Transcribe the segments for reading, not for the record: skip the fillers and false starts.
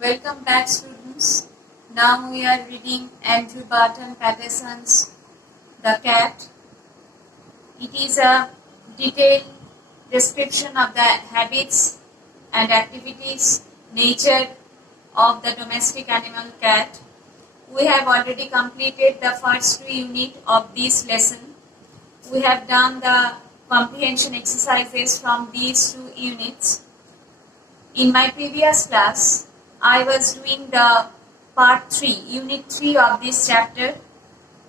Welcome back, students. Now we are reading Andrew Barton Patterson's The Cat. It is a detailed description of the habits and activities, nature of the domestic animal cat. We have already completed the first 2 units of this lesson. We have done the comprehension exercises from these 2 units. In my previous class, I was doing the part 3, unit 3 of this chapter.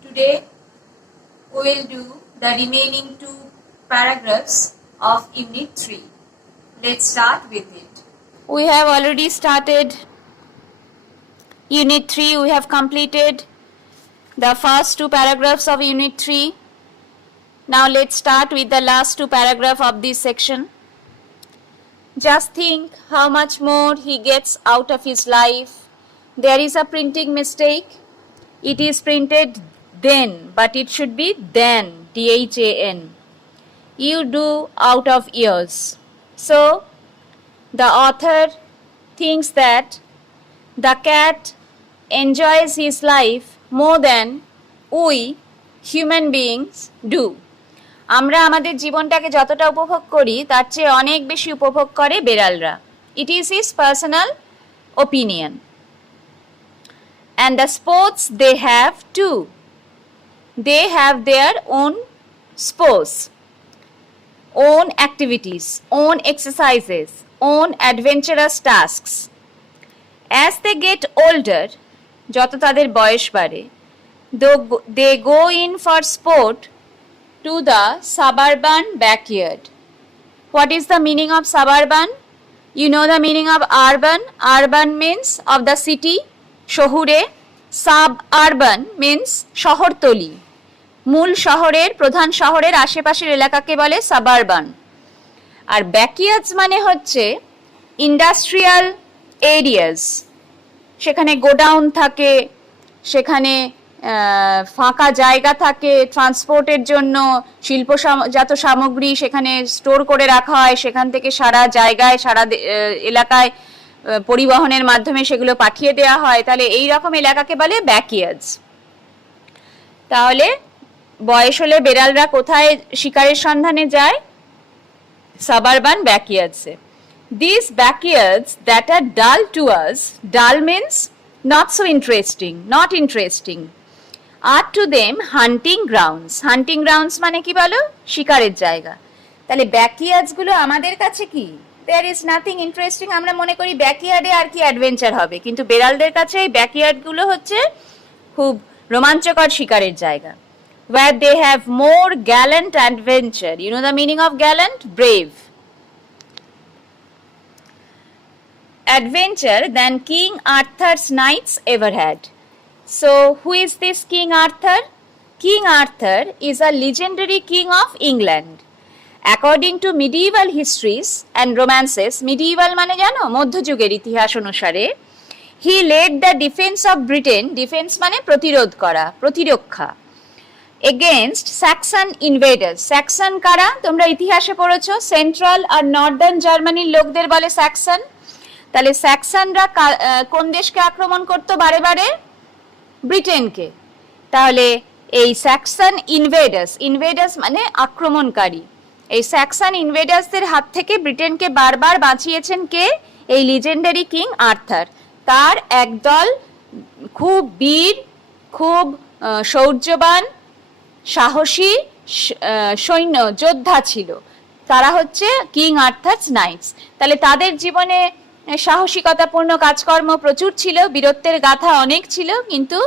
Today, we will do the remaining 2 paragraphs of unit 3. Let's start with it. We have already started unit 3. We have completed the first 2 paragraphs of unit 3. Now let's start with the last 2 paragraphs of this section. Just think how much more he gets out of his life. There is a printing mistake. It is printed then, but it should be then, D-H-A-N. You do out of years. So, the author thinks that the cat enjoys his life more than we human beings do. আমরা আমাদের জীবনটাকে যতটা উপভোগ করি তার চেয়ে অনেক বেশি উপভোগ করে বেড়ালরা। It is his personal opinion. And the sports they have too. They have their own sports, own activities, own exercises, own adventurous tasks. As they get older, যত তাদের বয়স বাড়ে, they go in for sport to the suburban backyard. What is the meaning of suburban? You know the meaning of urban. Urban means of the city, শহুরে. Suburban means শহরতলি. মূল শহরের, প্রধান শহরের আশেপাশের এলাকাকে বলে suburban. আর backyards মানে হচ্ছে ইন্ডাস্ট্রিয়াল এরিয়াস। সেখানে গোডাউন থাকে, সেখানে ফাঁকা জায়গা থাকে ট্রান্সপোর্টের জন্য, শিল্পজাত সামগ্রী সেখানে স্টোর করে রাখা হয়, সেখান থেকে সারা জায়গায়, সারা এলাকায় পরিবহনের মাধ্যমে সেগুলো পাঠিয়ে দেওয়া হয়। তাহলে এই রকম এলাকাকে বলে ব্যাকইয়ার্ডস। তাহলে বয়স হলে বেড়ালরা কোথায় শিকারের সন্ধানে যায়? সাবারবান ব্যাকইয়ার্ডসে। These backyards that are dull to us, dull means not so interesting, not interesting, are to them hunting grounds. Hunting grounds মানে কি বলো? শিকারের জায়গা। তাহলে ব্যাকইয়ার্ডস গুলো আমাদের কাছে কি? There is nothing interesting. আমরা মনে করি ব্যাকইয়ার্ডে আর কি অ্যাডভেঞ্চার হবে, কিন্তু বেড়ালদের কাছে এই ব্যাকইয়ার্ড গুলো হচ্ছে খুব রোমাঞ্চকর শিকারের জায়গা। Where they have more gallant adventure. You know the meaning of gallant? Brave. Adventure than King Arthur's knights ever had. So, who is this King Arthur? King Arthur is a legendary king of England. According to medieval histories and romances, medieval মানে জানো? মধ্যযুগের ইতিহাস অনুসারে, he led the defense of Britain, defense মানে প্রতিরোধ করা, প্রতিরক্ষা, against Saxon invaders. Saxon কারা? তোমরা ইতিহাসে পড়েছো, সেন্ট্রাল আর নর্দার্ন জার্মানির লোকদের বলে স্যাক্সন। তাহলে স্যাক্সনরা কোন দেশকে আক্রমণ করতো বারে বারে? ব্রিটেনকে। তাহলে এই স্যাক্সন ইনভেডার্স, ইনভেডার্স মানে আক্রমণকারী, এই স্যাক্সন ইনভেডার্সদের হাত থেকে ব্রিটেনকে বারবার বাঁচিয়েছেন কে? এই লিজেন্ডারি কিং আর্থার। তার একদল খুব বীর, খুব শৌর্যবান, সাহসী সৈন্য যোদ্ধা ছিল। তারা হচ্ছে কিং আর্থারস নাইটস। তাহলে তাদের জীবনে সাহসিকতাপূর্ণ কাজকর্ম প্রচুর ছিল, বীরত্বের গাথা অনেক ছিল, কিন্তু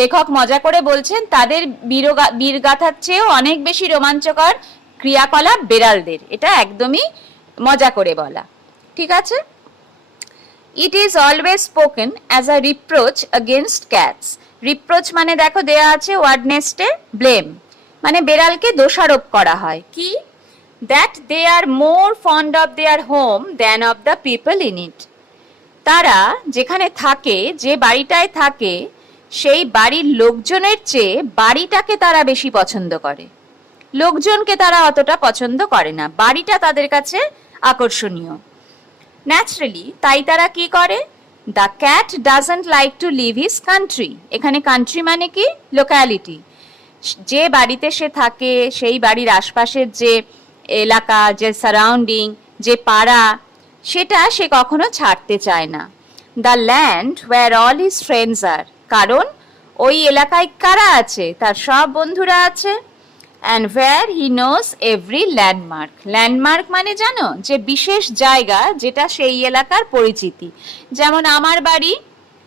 লেখক মজা করে বলছেন তাদের বীরগাথার চেয়েও অনেক বেশি রোমাঞ্চকর ক্রিয়াকলাপ বেড়ালদের। এটা একদমই মজা করে বলা, ঠিক আছে? It is always spoken as a reproach against cats. Reproach মানে দেখো দেয়া আছে ওয়ার্ড নেস্টে, ব্লেম মানে বেড়ালকে দোষারোপ করা হয় কি? That they are more fond of their home than of the people in it. তারা যেখানে থাকে, যে বাড়িটায় থাকে, সেই বাড়ির লোকজনের চেয়ে বাড়িটাকে তারা বেশি পছন্দ করে। লোকজনকে তারা অতটা পছন্দ করে না, বাড়িটা তাদের কাছে আকর্ষণীয়। ন্যাচারালি তাই তারা কি করে? The cat doesn't like to live his country. এখানে কান্ট্রি মানে কি? লোক্যালিটি। যে বাড়িতে সে থাকে সেই বাড়ির আশপাশের যে এলাকা, যে সারাউন্ডিং, যে পাড়া, সেটা সে কখনো ছাড়তে চায় না। The land where all his friends are, কারণ ওই এলাকায় কারা আছে? তার সব বন্ধুরা আছে। And where he knows every landmark. Landmark মানে জানো, যে বিশেষ জায়গা যেটা সেই এলাকার পরিচিতি। যেমন আমার বাড়ি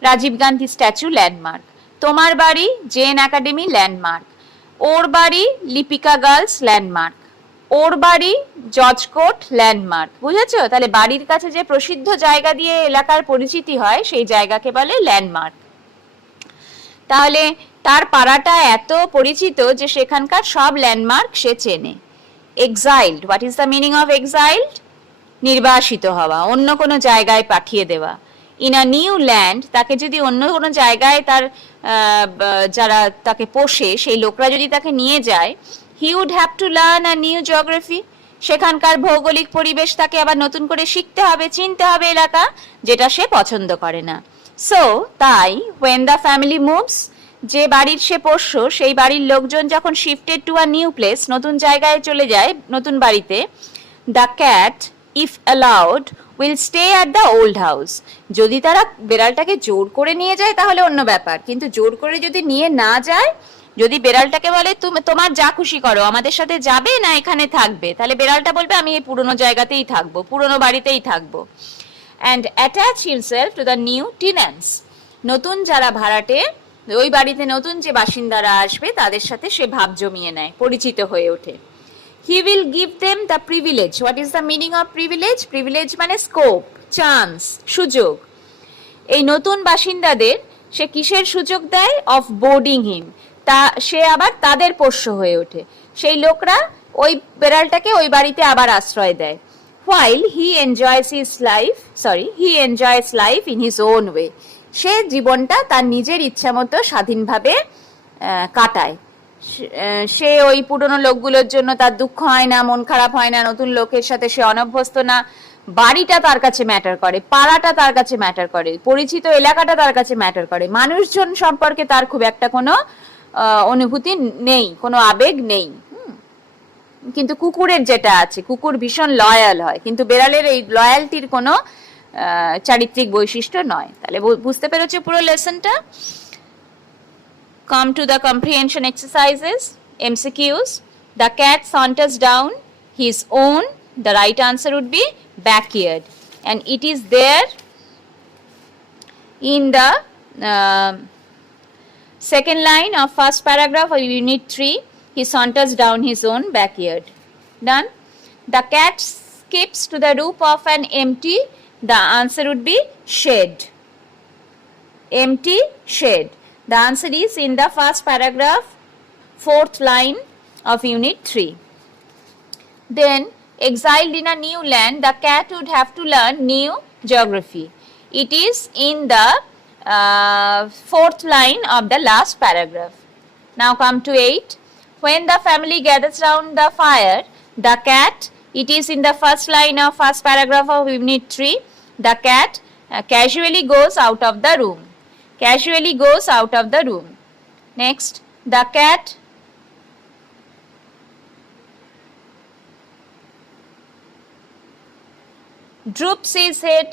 রাজীব গান্ধী স্ট্যাচু ল্যান্ডমার্ক, তোমার বাড়ি জেএন একাডেমি ল্যান্ডমার্ক, ওর বাড়ি লিপিকা গার্লস ল্যান্ডমার্ক, ওর বাড়ি জজ কোর্ট ল্যান্ডমার্ক। বুঝেছো? তাহলে বাড়ির কাছে যে প্রসিদ্ধ জায়গা দিয়ে এলাকার পরিচিতি হয় সেই জায়গাকে বলে ল্যান্ডমার্ক। তাহলে তার পাড়াটা এত পরিচিত যে সেখানকার সব ল্যান্ডমার্ক সে চেনে। Exiled, what is the meaning of exiled? নির্বাসিত হওয়া, অন্য কোনো জায়গায় পাঠিয়ে দেওয়া। ইন আ নিউ ল্যান্ড, তাকে যদি অন্য কোনো জায়গায় তার যারা তাকে পোষে সেই লোকরা যদি তাকে নিয়ে যায়, he would have to learn a new geography. সেখানকার ভৌগোলিক পরিবেশ তাকে আবার নতুন করে শিখতে হবে, চিনতে হবে এলাকা, যেটা সে পছন্দ করে না। সো তাই when the family moves, যে বাড়ির সে পোষ্য সেই বাড়ির লোকজন যখন shifted to a new place, নতুন জায়গায় চলে যায়, নতুন বাড়িতে, the cat if allowed will stay at the old house. যদি তারা বেড়ালটাকে জোর করে নিয়ে যায় তাহলে অন্য ব্যাপার, কিন্তু জোর করে যদি নিয়ে না যায়, যদি বেড়ালটাকে বলে তুমি তোমার যা খুশি করো, আমাদের সাথে যাবে না এখানে থাকবে, তাহলে বেড়ালটা বলবে আমি এই পুরনো জায়গাতেই থাকবো, পুরনো বাড়িতেই থাকবো। And attach himself to the new tenants. নতুন যারা ভাড়াটে, ওই বাড়িতে নতুন যে বাসিন্দারা আসবে তাদের সাথে সে ভাব জমিয়ে নেয়, পরিচিত হয়ে ওঠে। He will give them the privilege. What is the meaning of privilege? Privilege মানে স্কোপ, চান্স, সুযোগ। এই নতুন বাসিন্দাদের সে কিসের সুযোগ দেয়? অফ বোর্ডিং হিম। তা সে আবার তাদের পোষ্য হয়ে ওঠে, সেই লোকরা ওই বেড়ালটাকে ওই বাড়িতে আবার আশ্রয় দেয়। while he enjoys life in his own way. সে জীবনটা তার নিজের ইচ্ছা মতো স্বাধীনভাবে কাটায়। সে ওই পুরনো লোকগুলোর জন্য তার দুঃখ হয় না, মন খারাপ হয় না, নতুন লোকের সাথে সে অনভ্যস্ত না। বাড়িটা তার কাছে ম্যাটার করে, পাড়াটা তার কাছে ম্যাটার করে, পরিচিত এলাকাটা তার কাছে ম্যাটার করে। মানুষজন সম্পর্কে তার খুব একটা কোনো অনুভূতি নেই, কোনো আবেগ নেই। কিন্তু কুকুরের যেটা আছে, কুকুর ভীষণ লয়াল হয়, কিন্তু বেড়ালের এই লয়ালটির কোনো চারিত্রিক বৈশিষ্ট্য নয়। তাহলে বুঝতে পেরেছো পুরো লেসনটা? Come to the comprehension exercises, MCQs. The cat saunters down his own. The right answer would be backyard, and it is there in the second line of first paragraph of unit 3. He saunters down his own backyard. Done. The cat skips to the roof of an empty. The answer would be shed. Empty shed. The answer is in the first paragraph, fourth line of unit 3. Then, exiled in a new land, the cat would have to learn new geography. It is in the fourth line of the last paragraph. Now come to 8. When the family gathers round the fire, the cat, it is in the first line of first paragraph of unit 3. The cat casually goes out of the room. Casually goes out of the room. Next, the cat droops his head.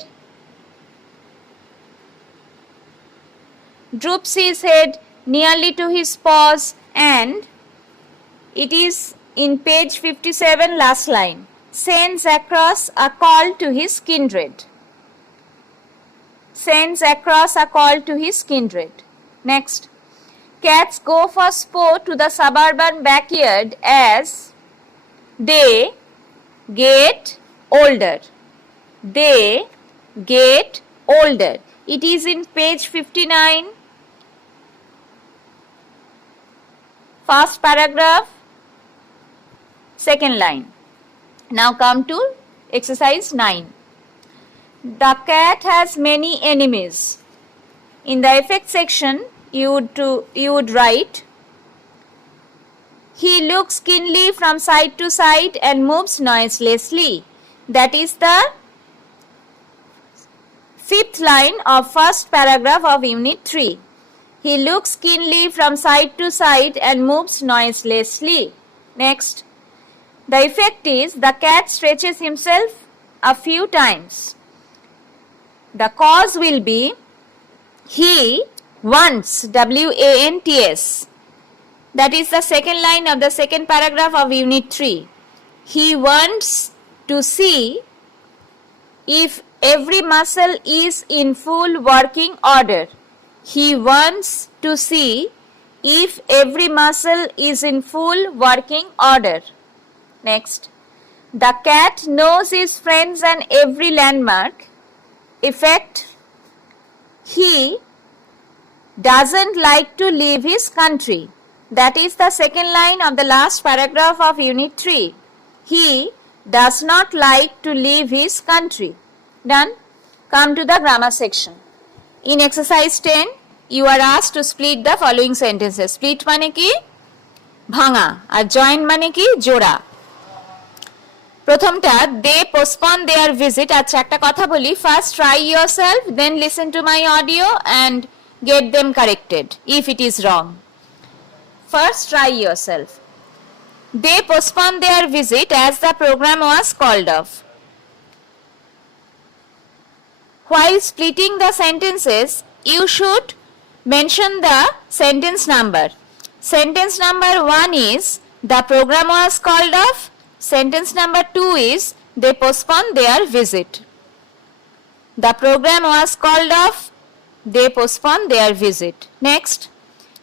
Droops his head nearly to his paws, and it is in page 57, last line. Sends across a call to his kindred. Sends across a call to his kindred. Next, cats go for sport to the suburban backyard as they get older. They get older. It is in page 59, first paragraph, second line. Now come to exercise 9. The cat has many enemies. In the effect section, you would write, he looks keenly from side to side and moves noiselessly. That is the Fifth line of first paragraph of Unit 3. He looks keenly from side to side and moves noiselessly. Next. The effect is the cat stretches himself a few times. The cause will be he wants, W-A-N-T-S. That is the second line of the second paragraph of Unit 3. He wants to see if every muscle is in full working order. He wants to see if every muscle is in full working order. Next. The cat knows his friends and every landmark. Effect. He doesn't like to leave his country. That is the second line of the last paragraph of Unit 3. He does not like to leave his country. Done. Come to the grammar section. In exercise 10, you are asked to split the following sentences. Split মানে কি? ভাঙা। আর join মানে কি? জোড়া। প্রথমটা, they postpone their visit. আচ্ছা, একটা কথা বলি, first try yourself, then listen to my audio and get them corrected if it is wrong. First try yourself. They postponed their visit as the program was called off. While splitting the sentences, you should mention the sentence number. Sentence number 1 is the program was called off. Sentence number 2 is they postponed their visit. The program was called off. They postponed their visit. Next,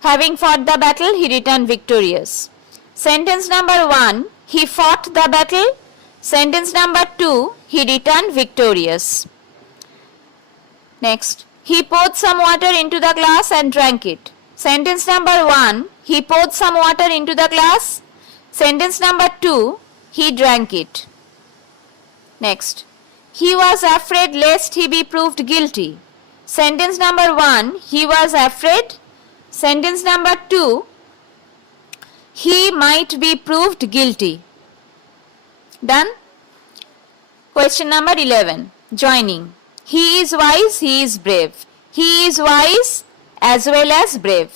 having fought the battle, he returned victorious. Sentence number 1, he fought the battle. Sentence number 2, he returned victorious. Next, he poured some water into the glass and drank it. Sentence number 1, he poured some water into the glass. Sentence number 2, he drank it. Next, he was afraid lest he be proved guilty. Sentence number 1, he was afraid. Sentence number 2, he might be proved guilty. Done? Question number 11, joining. He is wise, he is brave. He is wise as well as brave.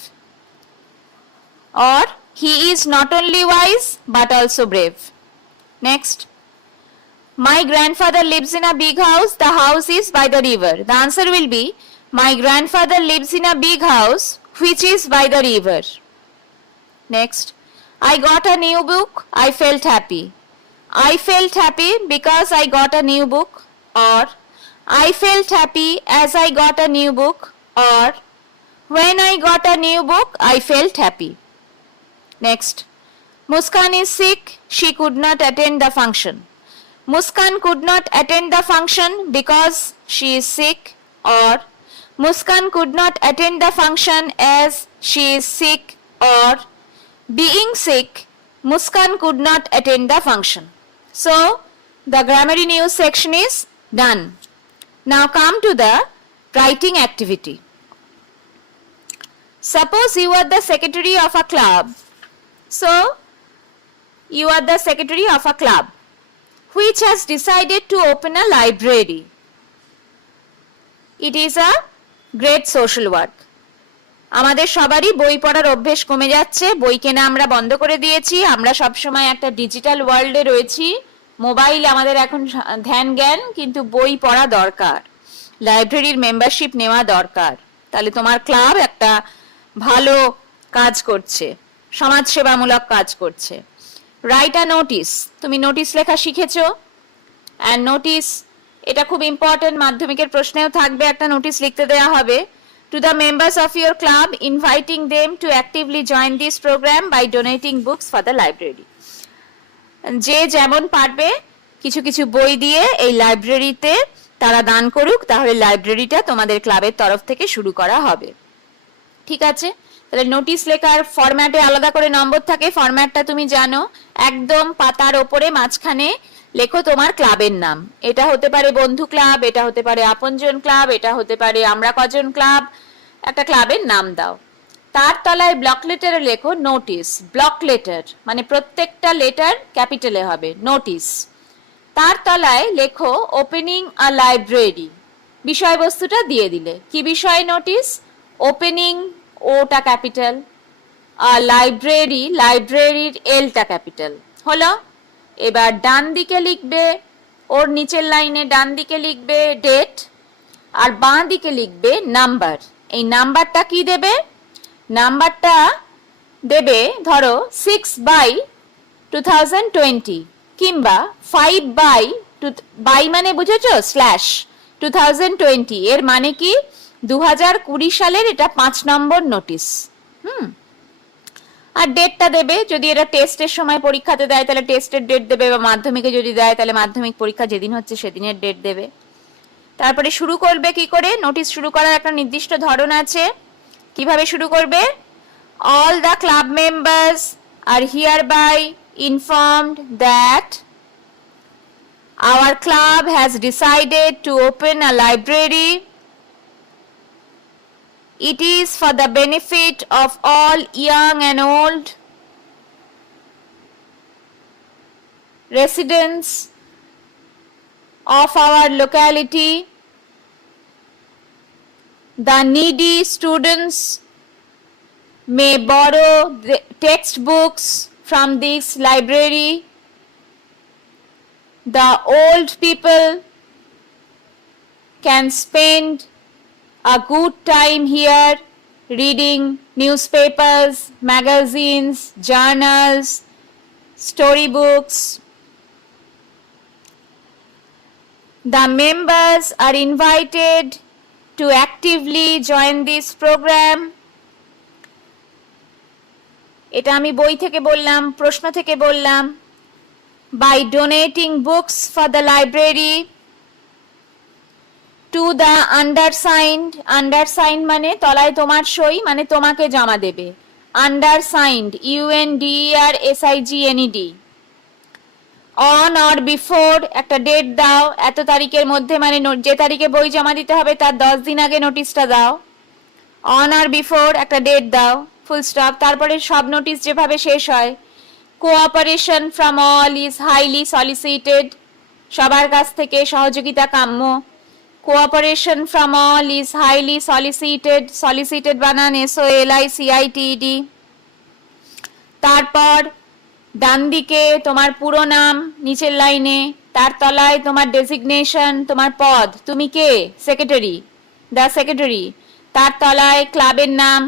Or he is not only wise but also brave. Next. My grandfather lives in a big house. The house is by the river. The answer will be my grandfather lives in a big house which is by the river. Next. I got a new book. I felt happy. I felt happy because I got a new book. Or I felt happy as I got a new book. Or when I got a new book, I felt happy. Next. Muskan is sick. She could not attend the function. Muskan could not attend the function because she is sick. Or Muskan could not attend the function as she is sick. Or being sick, Muskan could not attend the function. So, the grammar news section is done. Now come to the writing activity. Suppose you are the secretary of a club. So, you are the secretary of a club which has decided to open a library. It is a great social work. আমাদের সবারই বই পড়ার অভ্যেস কমে যাচ্ছে, বই কেনা আমরা বন্ধ করে দিয়েছি, আমরা সবসময় একটা ডিজিটাল ওয়ার্ল্ডে রয়েছি, মোবাইল আমাদের এখন ধ্যান জ্ঞান, কিন্তু বই পড়া দরকার, লাইব্রেরির মেম্বারশিপ নেওয়া দরকার, তাহলে তোমার ক্লাব একটা ভালো কাজ করছে, সমাজসেবামূলক কাজ করছে। রাইট আ নোটিস, তুমি নোটিস লেখা শিখেছো, অ্যান্ড নোটিস এটা খুব ইম্পর্টেন্ট, মাধ্যমিকের প্রশ্নেও থাকবে, একটা নোটিস লিখতে দেওয়া হবে to the members of your club, inviting them to actively join this program by donating books for the library. যে যেমন পারবে কিছু কিছু বই দিয়ে এই লাইব্রেরিতে তারা দান করুক, তাহলে লাইব্রেরিটা তোমাদের ক্লাবের তরফ থেকে শুরু করা হবে। ঠিক আছে, তাহলে নোটিস লেখার ফরম্যাটে আলাদা করে নম্বর থাকে, ফরম্যাটটা তুমি জানো, একদম পাতার ওপরে মাঝখানে লেখো তোমার ক্লাবের নাম, এটা হতে পারে বন্ধু ক্লাব, এটা হতে পারে আপনজন ক্লাব, এটা হতে পারে আমরা কজন ক্লাব, একটা ক্লাবের নাম দাও। তার তলায় ব্লক লেটারে লেখো নোটিস, ব্লক লেটার মানে প্রত্যেকটা লেটার ক্যাপিটালে হবে, নোটিস। তার তলায় লেখো ওপেনিং আ লাইব্রেরি, বিষয়বস্তুটা দিয়ে দিলে। কি বিষয় নোটিস? ওপেনিং, ওটা ক্যাপিটাল, আর লাইব্রেরি, লাইব্রেরির এলটা ক্যাপিটাল হলো। এবার ডান দিকে লিখবে, ওর নিচের লাইনে ডান দিকে লিখবে ডেট, আর বাঁ দিকে লিখবে নাম্বার। এই নাম্বারটা কি দেবে? নাম্বারটা দেবে ধরো 6/2020 কিংবা 5/, মানে বুঝেছো, স্ল্যাশ 2020। এর মানে কি 2020 সালের এটা 5 নম্বর নোটিস। আর ডেটটা দেবে, যদি এটা টেস্টের সময় পরীক্ষাতে দেয় তাহলে টেস্টের ডেট দেবে, বা মাধ্যমিকে যদি দেয় তাহলে মাধ্যমিক পরীক্ষা যেদিন হচ্ছে সেদিনের ডেট দেবে। তারপরে শুরু করবে কি করে? নোটিস শুরু করার একটা নির্দিষ্ট ধরন আছে। কিভাবে শুরু করবে? All the club members are hereby informed that our club has decided to open a library. It is for the benefit of all young and old residents of our locality. The needy students may borrow the textbooks from this library. The old people can spend a good time here reading newspapers, magazines, journals, storybooks. The members are invited to actively join this program. এটা আমি বই থেকে বললাম, প্রশ্ন থেকে বললাম। By donating books for the library to the undersigned, undersigned মানে তলায় তোমার সই, মানে তোমাকে জমা দেবে। Undersigned, UNDERSIGNED, on or before, একটা ডেট দাও, এত তারিখের মধ্যে, মানে যে তারিখে বই জমা দিতে হবে তার 10 দিন আগে নোটিশটা দাও। on or before একটা ডেট দাও, ফুল স্টপ। তারপরে সব নোটিশ যেভাবে শেষ হয়, cooperation from all is highly সলিসিটেড, সবার কাছ থেকে সহযোগিতা কাম্য। Cooperation from all is highly সলিসিটেড, সলিসিটেড বানান SOLICITED। তারপর ডান দিকে তোমার পুরো নাম, নিচের লাইনে তার তলায় তোমার ডেজিগনেশন, তোমার পদ, তুমি কে, সেক্রেটারি, দ্য সেক্রেটারি। তার তলায় ক্লাবের নাম,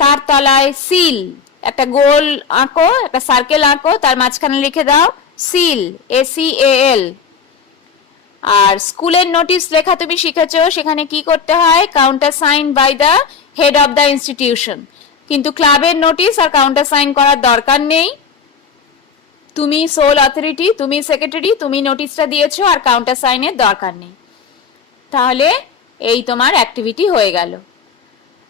তার তলায় সিল, একটা গোল আঁকো, একটা সার্কেল আঁকো, তার মাঝখানে লিখে দাও সিল, SEAL। আর স্কুলের নোটিশ লেখা তুমি শিখেছো, সেখানে কি করতে হয়? Countersign by the head of the institution. কিন্তু ক্লাবের নোটিশ আর কাউন্টার সাইন করার দরকার নেই। তুমি সোল অথরিটি, তুমি সেক্রেটারি, তুমি নোটিশটা দিয়েছো, আর কাউন্টার সাইনের দরকার নেই। তাহলে এই তোমার অ্যাক্টিভিটি হয়ে গেল।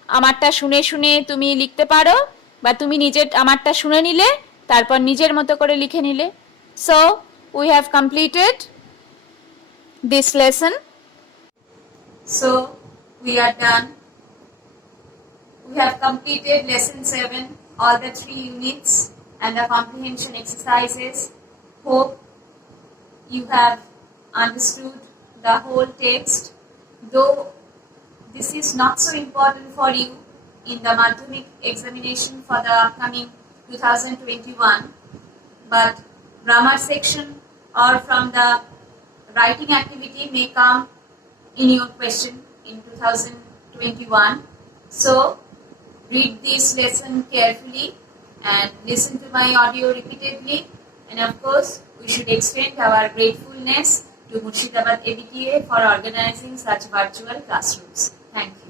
আমারটা শুনে শুনে তুমি লিখতে পারো, বা তুমি নিজের আমারটা শুনে নিলে তারপর নিজের মতো করে লিখে নিলে। So we have completed this lesson. So we are done. We have completed lesson 7, all the 3 units and the comprehension exercises. Hope you have understood the whole text. Though this is not so important for you in the Madhyamik examination for the upcoming 2021, but grammar section or from the writing activity may come in your question in 2021. So read this lesson carefully and listen to my audio repeatedly, and of course we should extend our gratefulness to Murshidabad ABTA for organizing such virtual classrooms. Thank you.